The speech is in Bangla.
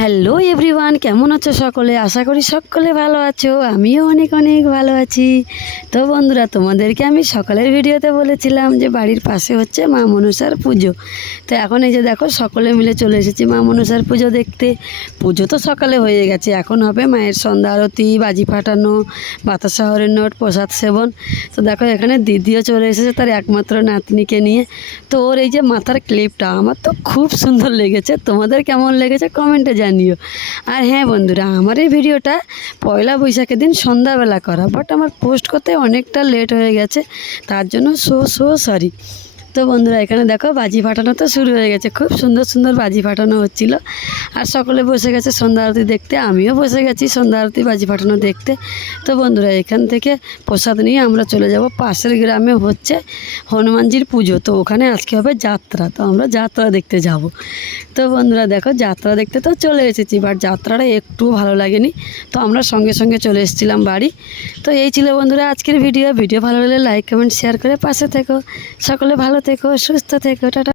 হ্যালো এভরিওয়ান, কেমন আছো সকলে? আশা করি সকলে ভালো আছো। আমিও অনেক অনেক ভালো আছি। তো বন্ধুরা, তোমাদেরকে আমি সকালের ভিডিওতে বলেছিলাম যে বাড়ির পাশে হচ্ছে মা মনসার পুজো। তো এখন এই যে দেখো, সকলে মিলে চলে এসেছি মা মনসার পুজো দেখতে। পুজো তো সকালে হয়ে গেছে, এখন হবে মায়ের সন্ধ্যা আরতি, বাজি ফাটানো, বাতাসা হরিণট, প্রসাদ সেবন। তো দেখো, এখানে দিদিও চলে এসেছে তার একমাত্র নাতনিকে নিয়ে। তো ওর এই যে মাথার ক্লিপটা আমার তো খুব সুন্দর লেগেছে। তোমাদের কেমন লেগেছে কমেন্টে জানিও। আর হ্যাঁ বন্ধুরা, আমার এই ভিডিওটা পয়লা বৈশাখের দিন সন্ধ্যাবেলা করা, বাট আমার পোস্ট করতে অনেকটা লেট হয়ে গেছে, তার জন্য সো সরি। তো বন্ধুরা, এখানে দেখো বাজি ফাটানো তো শুরু হয়ে গেছে, খুব সুন্দর সুন্দর বাজি ফাটানো হচ্ছিল। আর সকলে বসে গেছে সন্ধ্যা আরতি দেখতে, আমিও বসে গেছি সন্ধ্যা আরতি বাজি ফাটানো দেখতে। তো বন্ধুরা, এখান থেকে প্রসাদ নিয়ে আমরা চলে যাব পাশের গ্রামে, হচ্ছে হনুমানজির পুজো। তো ওখানে আজকে হবে যাত্রা, তো আমরা যাত্রা দেখতে যাব। তো বন্ধুরা দেখো, যাত্রা দেখতে তো চলে এসেছি, বাট যাত্রাটা একটু ভালো লাগেনি, তো আমরা সঙ্গে সঙ্গে চলে এসেছিলাম বাড়ি। তো এই ছিল বন্ধুরা আজকের ভিডিও ভালো লাগলে লাইক কমেন্ট শেয়ার করে পাশে থেকো। সকলে ভালো থেকো, সুস্থ থেকো, টাটা।